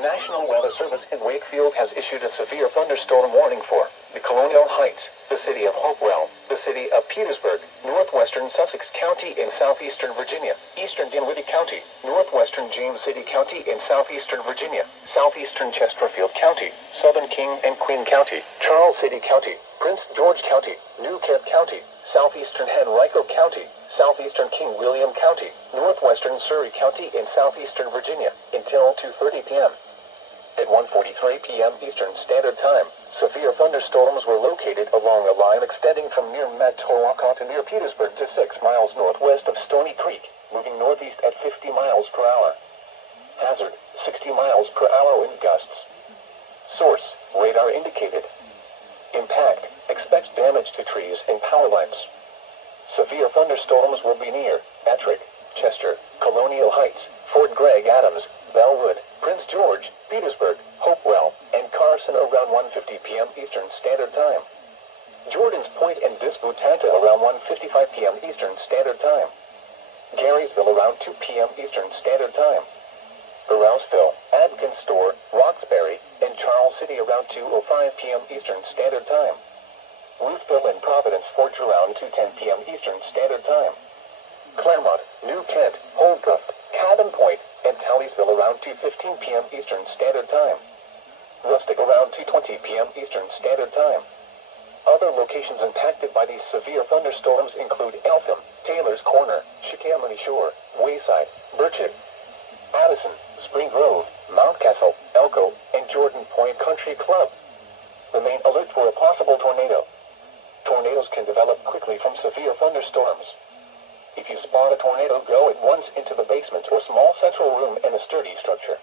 National Weather Service in Wakefield has issued a severe thunderstorm warning for the Colonial Heights, the city of Hopewell, the city of Petersburg, northwestern Sussex County in southeastern Virginia, eastern Dinwiddie County, northwestern James City County in southeastern Virginia, southeastern Chesterfield County, southern King and Queen County, Charles City County, Prince George County, New Kent County, southeastern Henrico County, southeastern King William County, northwestern Surrey County in southeastern Virginia, until 2:30 p.m. At 1:43 p.m. Eastern Standard Time, severe thunderstorms were located along a line extending from near Matawaka to near Petersburg to 6 miles northwest of Stony Creek, moving northeast at 50 miles per hour. Hazard, 60 miles per hour wind gusts. Source, radar indicated. Impact, expect damage to trees and power lines. Severe thunderstorms will be near Ettrick, Chester, Colonial Heights, Fort Gregg Adams, Bellwood, Prince George, Petersburg, Hopewell, and Carson around 1:50 p.m. Eastern Standard Time. Jordan's Point and Disputanta around 1:55 p.m. Eastern Standard Time. Garysville around 2 p.m. Eastern Standard Time. Rouseville, Adkins Store, Roxbury, and Charles City around 2:05 p.m. Eastern Standard Time. Ruthville and Providence Forge around 2:10 p.m. Eastern Standard Time. Claremont, New Kent, Holdcroft, Cabin Point, and Tallysville around 2:15 p.m. Eastern Standard Time. Rustic around 2:20 p.m. Eastern Standard Time. Other locations impacted by these severe thunderstorms include Eltham, Taylor's Corner, Chickahominy Shore, Wayside, Birchip, Addison, Spring Grove, Mountcastle, Elko, and Jordan Point Country Club. Remain alert for a possible tornado. Tornadoes can develop quickly from severe thunderstorms. If you spot a tornado, go at once into the basement or small central room in a sturdy structure.